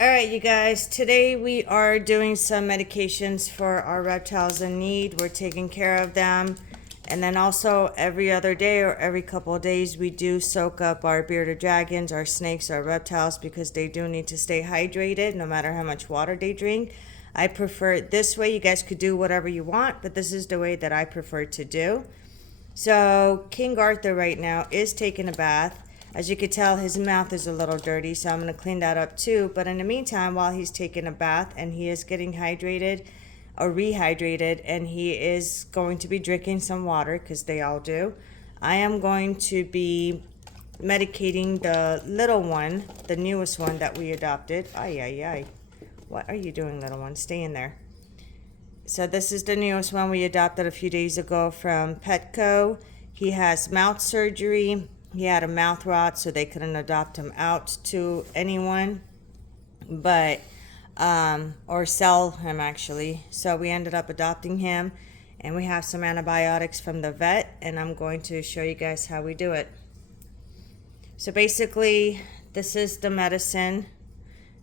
All right, you guys, today we are doing some medications for our reptiles in need. We're taking care of them. And then also every other day or every couple of days, we do soak up our bearded dragons, our snakes, our reptiles, because they do need to stay hydrated no matter how much water they drink. I prefer it this way. You guys could do whatever you want, but this is the way that I prefer to do. So King Arthur right now is taking a bath. As you can tell, his mouth is a little dirty, so I'm going to clean that up too. But in the meantime, while he's taking a bath and he is getting hydrated or rehydrated, and he is going to be drinking some water because they all do, I am going to be medicating the little one, the newest one that we adopted. Ay, ay, ay. What are you doing, little one? Stay in there. So this is the newest one we adopted a few days ago from Petco. He has mouth surgery. He had a mouth rot, so they couldn't adopt him out to anyone, but or sell him actually. So we ended up adopting him, and we have some antibiotics from the vet, and I'm going to show you guys how we do it. So basically, this is the medicine,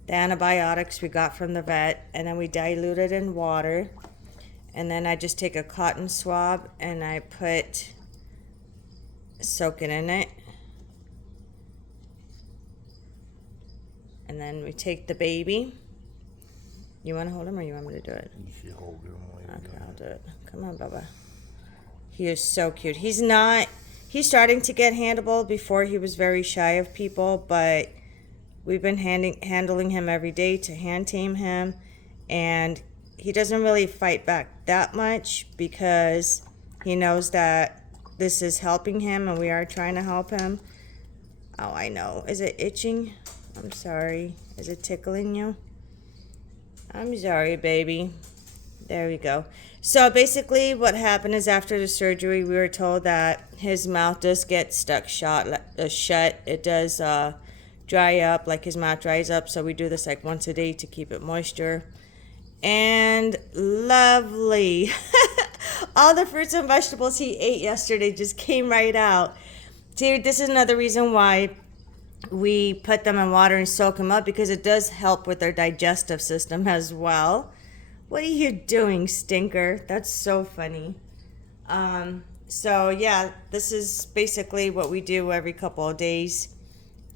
the antibiotics we got from the vet, and then we dilute it in water. And then I just take a cotton swab and I soak it in it. And then we take the baby. You want to hold him or you want me to do it? You should hold him. Okay, I'll do it. Come on, Bubba. He is so cute. He's starting to get handleable. Before he was very shy of people, but we've been handling him every day to hand tame him. And he doesn't really fight back that much because he knows that this is helping him and we are trying to help him. Oh, I know. Is it itching? I'm sorry. Is it tickling you? I'm sorry, baby. There we go. So basically what happened is after the surgery, we were told that his mouth does get stuck shut. It does dry up, like his mouth dries up. So we do this like once a day to keep it moisture. And lovely. All the fruits and vegetables he ate yesterday just came right out. See, this is another reason why we put them in water and soak them up, because it does help with their digestive system as well. What are you doing, stinker? That's so funny. So yeah, this is basically what we do every couple of days.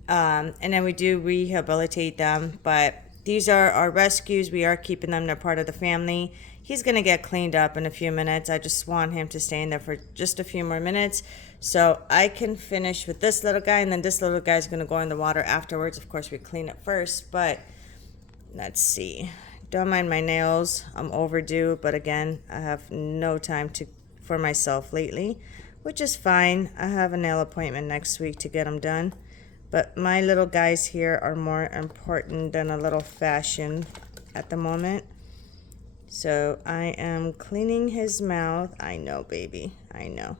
And then we do rehabilitate them, but these are our rescues. We are keeping them. They're part of the family. He's going to get cleaned up in a few minutes. I just want him to stay in there for just a few more minutes so I can finish with this little guy, and then this little guy is going to go in the water afterwards. Of course, we clean it first, but let's see. Don't mind my nails. I'm overdue, but again, I have no time for myself lately, which is fine. I have a nail appointment next week to get them done. But my little guys here are more important than a little fashion at the moment. So I am cleaning his mouth. I know, baby. I know.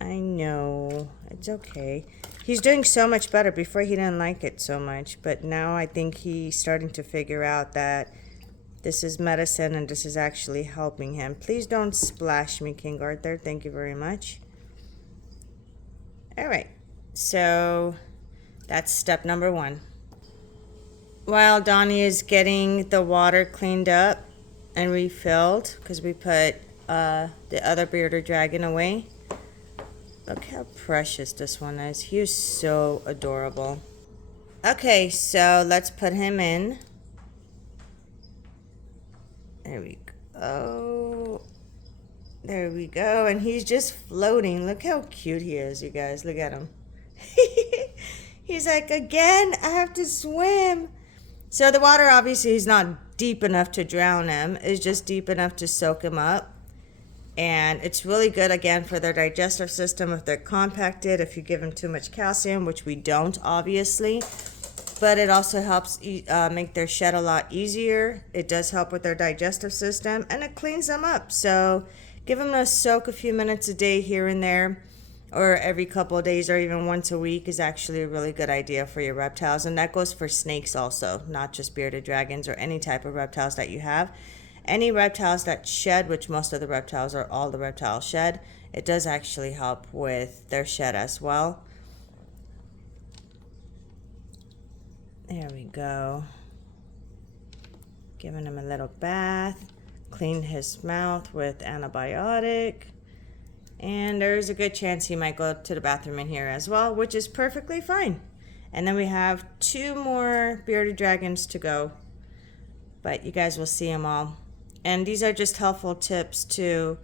I know. It's okay. He's doing so much better. Before he didn't like it so much. But now I think he's starting to figure out that this is medicine and this is actually helping him. Please don't splash me, King Arthur. Thank you very much. All right, so that's step number one. While Donnie is getting the water cleaned up and refilled, because we put the other bearded dragon away. Look how precious this one is. He is so adorable. Okay, so let's put him in. There we go. There we go. And he's just floating. Look how cute he is, you guys. Look at him. He's like, again, I have to swim. So the water obviously is not deep enough to drown him. It's just deep enough to soak him up. And it's really good, again, for their digestive system if they're compacted, if you give them too much calcium, which we don't, obviously. But it also helps make their shed a lot easier. It does help with their digestive system, and it cleans them up. So give them a soak a few minutes a day here and there, or every couple of days, or even once a week is actually a really good idea for your reptiles. And that goes for snakes also, not just bearded dragons or any type of reptiles that you have. Any reptiles that shed, which most of the reptiles or all the reptiles shed, it does actually help with their shed as well. There we go. Giving him a little bath. Clean his mouth with antibiotic. And there's a good chance he might go to the bathroom in here as well, which is perfectly fine. And then we have 2 more bearded dragons to go. But you guys will see them all. And these are just helpful tips to,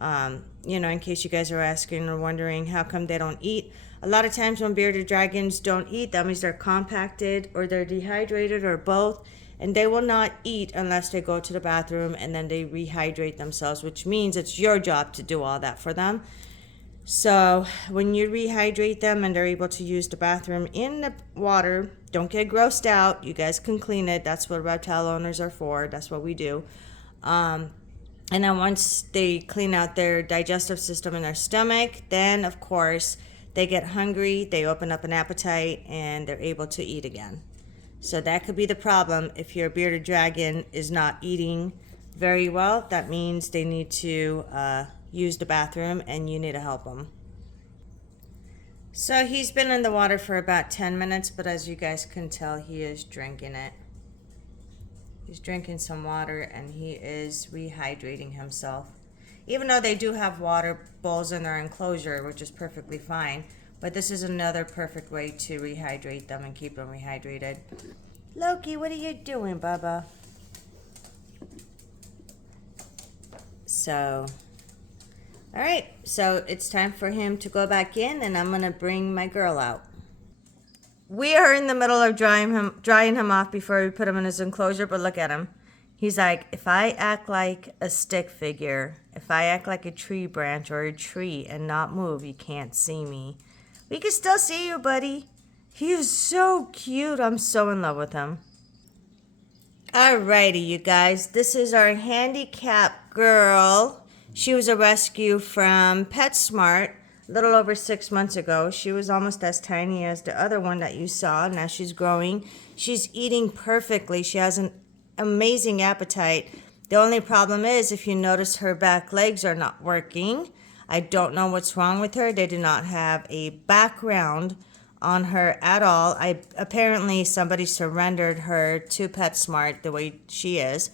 in case you guys are asking or wondering how come they don't eat. A lot of times when bearded dragons don't eat, that means they're compacted or they're dehydrated or both. And they will not eat unless they go to the bathroom and then they rehydrate themselves, which means it's your job to do all that for them. So when you rehydrate them and they're able to use the bathroom in the water, don't get grossed out. You guys can clean it. That's what reptile owners are for. That's what we do. And then once they clean out their digestive system in their stomach, then of course they get hungry, they open up an appetite, and they're able to eat again. So that could be the problem. If your bearded dragon is not eating very well, that means they need to use the bathroom and you need to help them. So he's been in the water for about 10 minutes, but as you guys can tell, he is drinking it. He's drinking some water and he is rehydrating himself. Even though they do have water bowls in their enclosure, which is perfectly fine, but this is another perfect way to rehydrate them and keep them rehydrated. Loki, what are you doing, Bubba? So, all right, so it's time for him to go back in, and I'm going to bring my girl out. We are in the middle of drying him off before we put him in his enclosure, but look at him. He's like, if I act like a stick figure, if I act like a tree branch or a tree and not move, you can't see me. We can still see you, buddy. He is so cute. I'm so in love with him. Alrighty, you guys. This is our handicapped girl. She was a rescue from PetSmart a little over 6 months ago. She was almost as tiny as the other one that you saw. Now she's growing. She's eating perfectly. She has an amazing appetite. The only problem is, if you notice, her back legs are not working. I don't know what's wrong with her. They do not have a background on her at all. Apparently somebody surrendered her to PetSmart the way she is.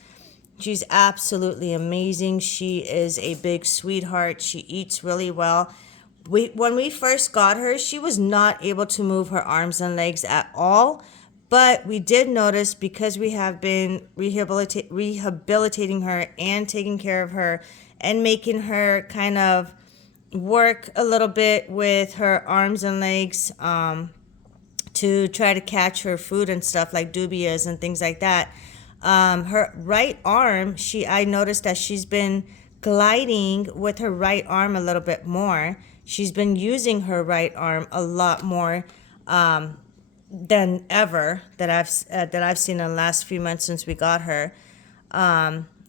She's absolutely amazing. She is a big sweetheart. She eats really well. When we first got her, she was not able to move her arms and legs at all. But we did notice, because we have been rehabilitating her and taking care of her and making her kind of work a little bit with her arms and legs to try to catch her food and stuff like dubias and things like that. Her right arm, I noticed that she's been gliding with her right arm a little bit more. She's been using her right arm a lot more than ever that I've seen in the last few months since we got her.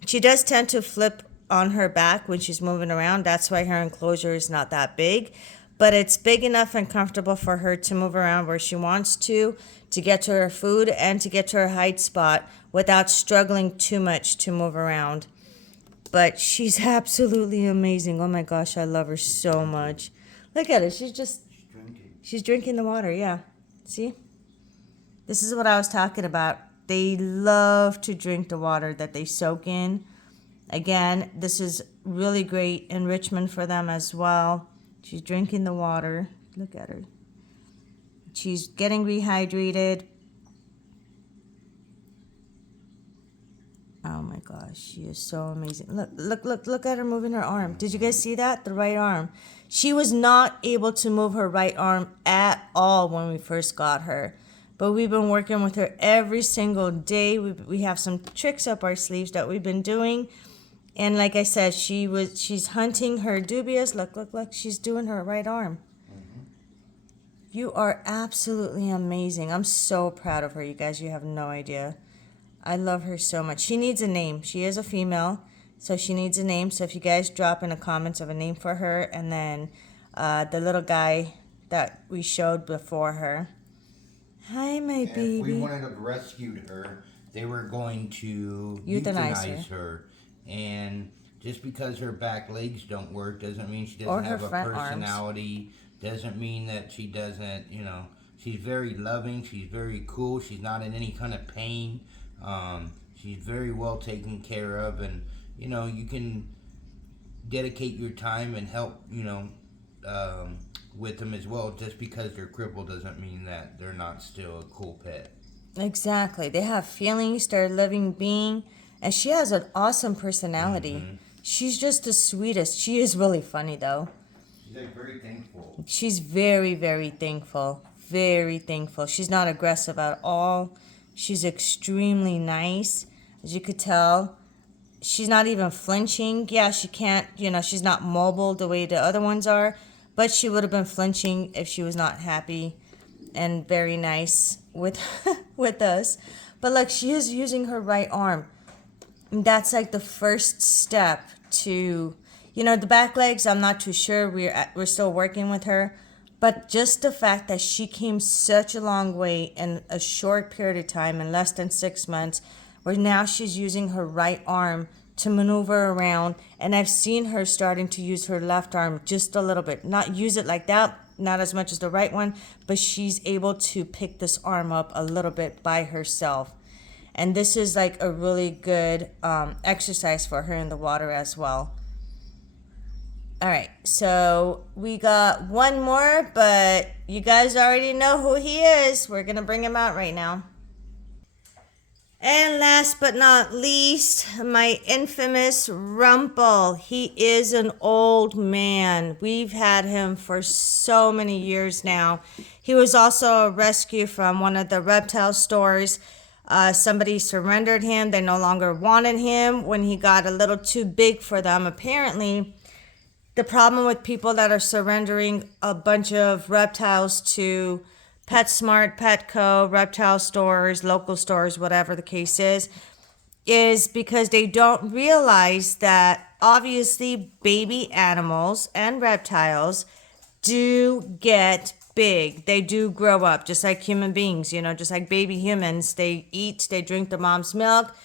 She does tend to flip on her back when she's moving around. That's why her enclosure is not that big, but it's big enough and comfortable for her to move around where she wants to get to her food and to get to her hide spot without struggling too much to move around. But she's absolutely amazing. Oh my gosh, I love her so much. Look at her. She's drinking the water. Yeah. See? This is what I was talking about. They love to drink the water that they soak in. Again, this is really great enrichment for them as well. She's drinking the water. Look at her. She's getting rehydrated. Oh my gosh, she is so amazing. Look at her moving her arm. Did you guys see that? The right arm. She was not able to move her right arm at all when we first got her. But we've been working with her every single day. We have some tricks up our sleeves that we've been doing. And like I said, she's hunting her dubias. Look, she's doing her right arm. Mm-hmm. You are absolutely amazing. I'm so proud of her, you guys. You have no idea. I love her so much. She needs a name. She is a female, so she needs a name. So if you guys drop in the comments of a name for her, and then the little guy that we showed before her. Hi, my baby. If we wanted to have rescued her, they were going to euthanize her. And just because her back legs don't work doesn't mean she doesn't have a personality. Arms. Doesn't mean that she doesn't, She's very loving. She's very cool. She's not in any kind of pain. She's very well taken care of, and you can dedicate your time and help with them as well. Just because they're crippled doesn't mean that they're not still a cool pet. Exactly. They have feelings, they're a living being, and she has an awesome personality. Mm-hmm. She's just the sweetest. She is really funny, though. She's like very thankful. She's very, very thankful. Very thankful. She's not aggressive at all. She's extremely nice. As you could tell, she's not even flinching. Yeah, she can't, she's not mobile the way the other ones are, but she would have been flinching if she was not happy and very nice with with us. But look, she is using her right arm. And that's like the first step to, the back legs. I'm not too sure. We're still working with her, but just the fact that she came such a long way in a short period of time, in less than 6 months, where now she's using her right arm to maneuver around, and I've seen her starting to use her left arm just a little bit. Not use it like that, not as much as the right one, but she's able to pick this arm up a little bit by herself. And this is like a really good exercise for her in the water as well. All right, so we got one more, but you guys already know who he is. We're going to bring him out right now. And last but not least, my infamous Rumple. He is an old man. We've had him for so many years now. He was also a rescue from one of the reptile stores. Somebody surrendered him. They no longer wanted him when he got a little too big for them. Apparently, the problem with people that are surrendering a bunch of reptiles to PetSmart, Petco, reptile stores, local stores, whatever the case is because they don't realize that obviously baby animals and reptiles do get big. They do grow up just like human beings, just like baby humans. They eat, they drink the mom's milk.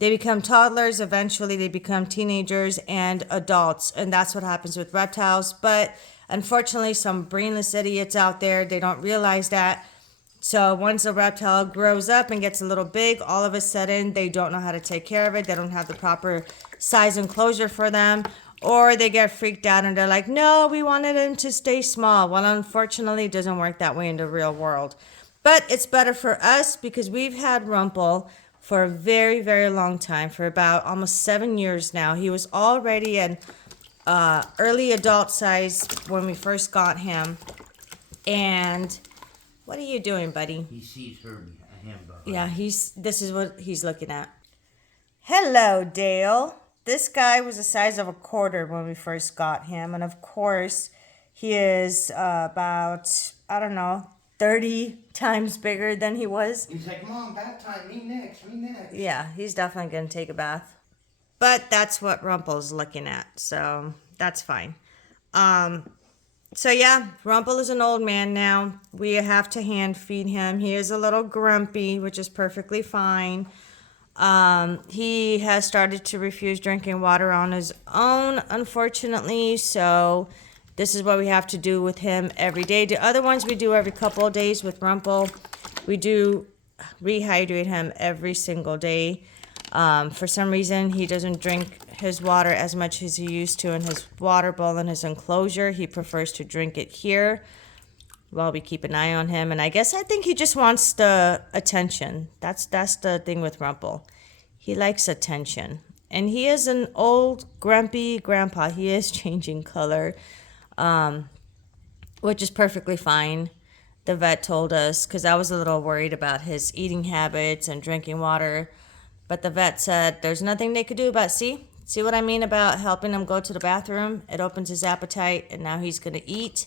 They become toddlers. Eventually, they become teenagers and adults. And that's what happens with reptiles. But unfortunately, some brainless idiots out there, they don't realize that. So once a reptile grows up and gets a little big, all of a sudden, they don't know how to take care of it. They don't have the proper size enclosure for them. Or they get freaked out and they're like, no, we wanted him to stay small. Well, unfortunately, it doesn't work that way in the real world. But it's better for us because we've had Rumple for a very, very long time, for about almost 7 years now. He was already an early adult size when we first got him. And what are you doing, buddy? He sees her hamburger. Yeah, this is what he's looking at. Hello, Dale. This guy was the size of a quarter when we first got him. And of course, he is about, 30 times bigger than he was. He's like, Mom, bath time, me next, me next. Yeah, he's definitely going to take a bath. But that's what Rumple's looking at, so that's fine. So yeah, Rumple is an old man now. We have to hand feed him. He is a little grumpy, which is perfectly fine. He has started to refuse drinking water on his own, unfortunately, so this is what we have to do with him every day. The other ones we do every couple of days. With Rumple, we do rehydrate him every single day. For some reason, he doesn't drink his water as much as he used to in his water bowl in his enclosure. He prefers to drink it here while we keep an eye on him. And I think he just wants the attention. That's the thing with Rumple. He likes attention. And he is an old, grumpy grandpa. He is changing color, which is perfectly fine. The vet told us, because I was a little worried about his eating habits and drinking water. But the vet said there's nothing they could do about, see what I mean about helping him go to the bathroom? It opens his appetite, and now he's going to eat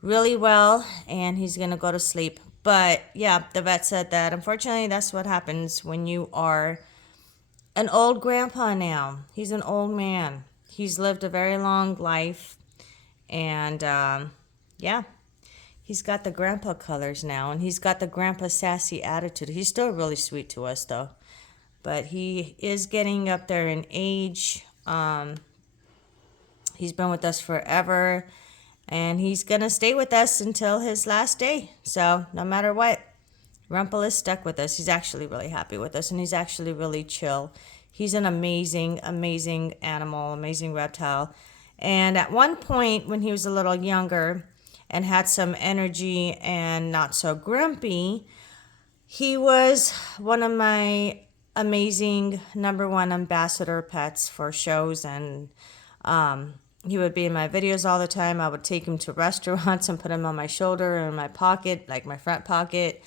really well, and he's going to go to sleep. But yeah, the vet said that unfortunately that's what happens when you are an old grandpa now. He's an old man. He's lived a very long life, and yeah, he's got the grandpa colors now, and he's got the grandpa sassy attitude. He's still really sweet to us, though. But he is getting up there in age. He's been with us forever. And he's going to stay with us until his last day. So no matter what, Rumpel is stuck with us. He's actually really happy with us, and he's actually really chill. He's an amazing, amazing animal, amazing reptile. And at one point, when he was a little younger and had some energy and not so grumpy, he was one of my amazing number one ambassador pets for shows, and he would be in my videos all the time. I would take him to restaurants and put him on my shoulder or in my pocket, like my front pocket.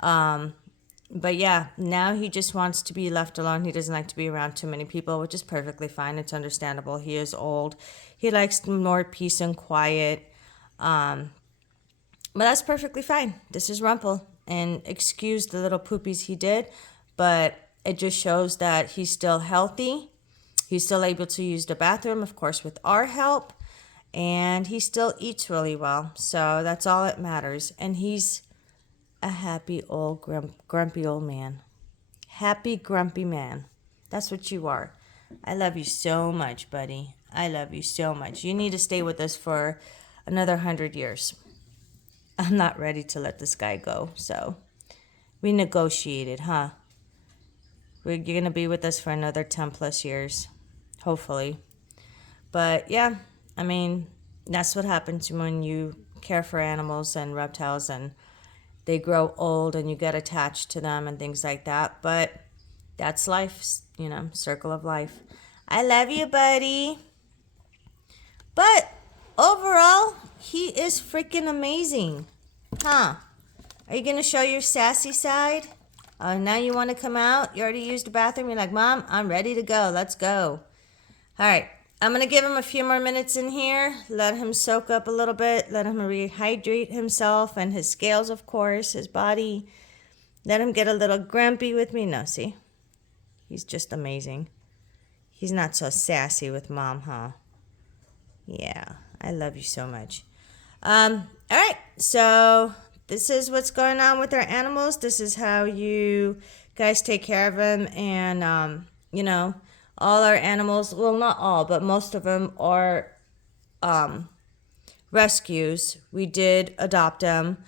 But yeah, now he just wants to be left alone. He doesn't like to be around too many people, which is perfectly fine. It's understandable. He is old. He likes more peace and quiet. But that's perfectly fine. This is Rumpel. And excuse the little poopies he did, but it just shows that he's still healthy. He's still able to use the bathroom, of course, with our help. And he still eats really well. So that's all that matters. And he's a happy old grumpy old man. Happy grumpy man. That's what you are. I love you so much, buddy. I love you so much. You need to stay with us for another 100 years. I'm not ready to let this guy go. So we negotiated, huh? You're going to be with us for another 10 plus years, hopefully. But yeah, I mean, that's what happens when you care for animals and reptiles and they grow old and you get attached to them and things like that. But that's life, circle of life. I love you, buddy. But overall, he is freaking amazing. Huh? Are you going to show your sassy side? Oh, now you want to come out? You already used the bathroom? You're like, Mom, I'm ready to go. Let's go. All right. I'm going to give him a few more minutes in here. Let him soak up a little bit. Let him rehydrate himself and his scales, of course, his body. Let him get a little grumpy with me. No, see? He's just amazing. He's not so sassy with Mom, huh? Yeah, I love you so much. All right, so this is what's going on with our animals. This is how you guys take care of them. And, all our animals, well, not all, but most of them are rescues. We did adopt them.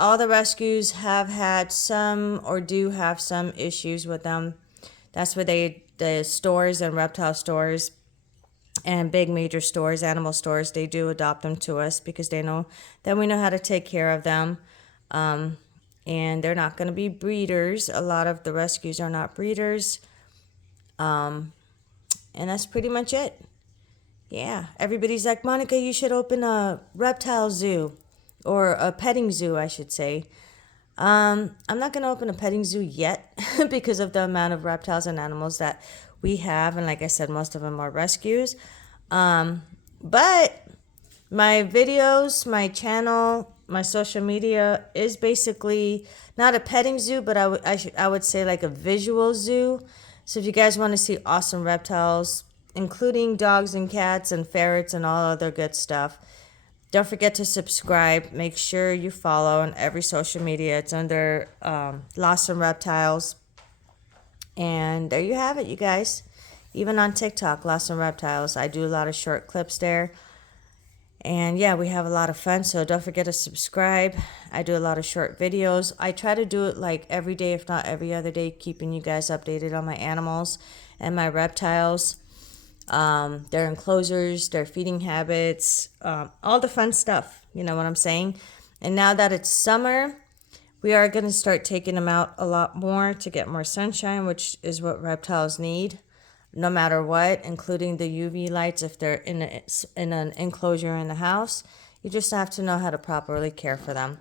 All the rescues have had some or do have some issues with them. That's where the stores and reptile stores and big major stores, animal stores, they do adopt them to us because they know that we know how to take care of them. And they're not going to be breeders. A lot of the rescues are not breeders. And that's pretty much it. Yeah, everybody's like, Monica, you should open a reptile zoo or a petting zoo, I should say. I'm not going to open a petting zoo yet because of the amount of reptiles and animals that we have. And like I said, most of them are rescues. But my videos, my channel, my social media is basically not a petting zoo, but I would say like a visual zoo. So if you guys want to see awesome reptiles, including dogs and cats and ferrets and all other good stuff, don't forget to subscribe. Make sure you follow on every social media. It's under Lost and Reptiles. And there you have it, you guys. Even on TikTok, Lost and Reptiles. I do a lot of short clips there. And yeah, we have a lot of fun. So don't forget to subscribe. I do a lot of short videos. I try to do it like every day, if not every other day, keeping you guys updated on my animals and my reptiles. Their enclosures, their feeding habits, all the fun stuff. You know what I'm saying? And now that it's summer, we are going to start taking them out a lot more to get more sunshine, which is what reptiles need, no matter what, including the UV lights if they're in an enclosure in the house. You just have to know how to properly care for them.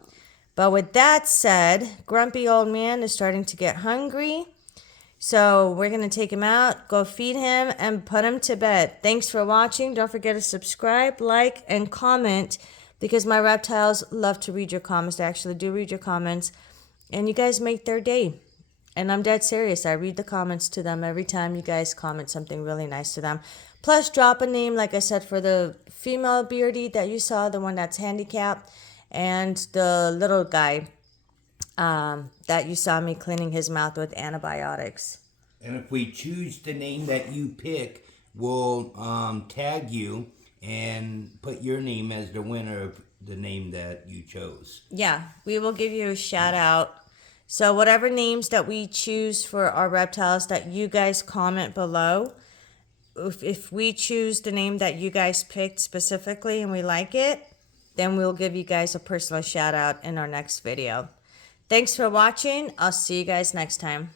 But with that said, grumpy old man is starting to get hungry. So we're going to take him out, go feed him, and put him to bed. Thanks for watching. Don't forget to subscribe, like, and comment because my reptiles love to read your comments. They actually do read your comments. And you guys make their day. And I'm dead serious. I read the comments to them every time you guys comment something really nice to them. Plus, drop a name, like I said, for the female beardie that you saw, the one that's handicapped, and the little guy that you saw me cleaning his mouth with antibiotics. And if we choose the name that you pick, we'll tag you and put your name as the winner of the name that you chose. Yeah, we will give you a shout out. So whatever names that we choose for our reptiles that you guys comment below, if we choose the name that you guys picked specifically and we like it, then we'll give you guys a personal shout out in our next video. Thanks for watching. I'll see you guys next time.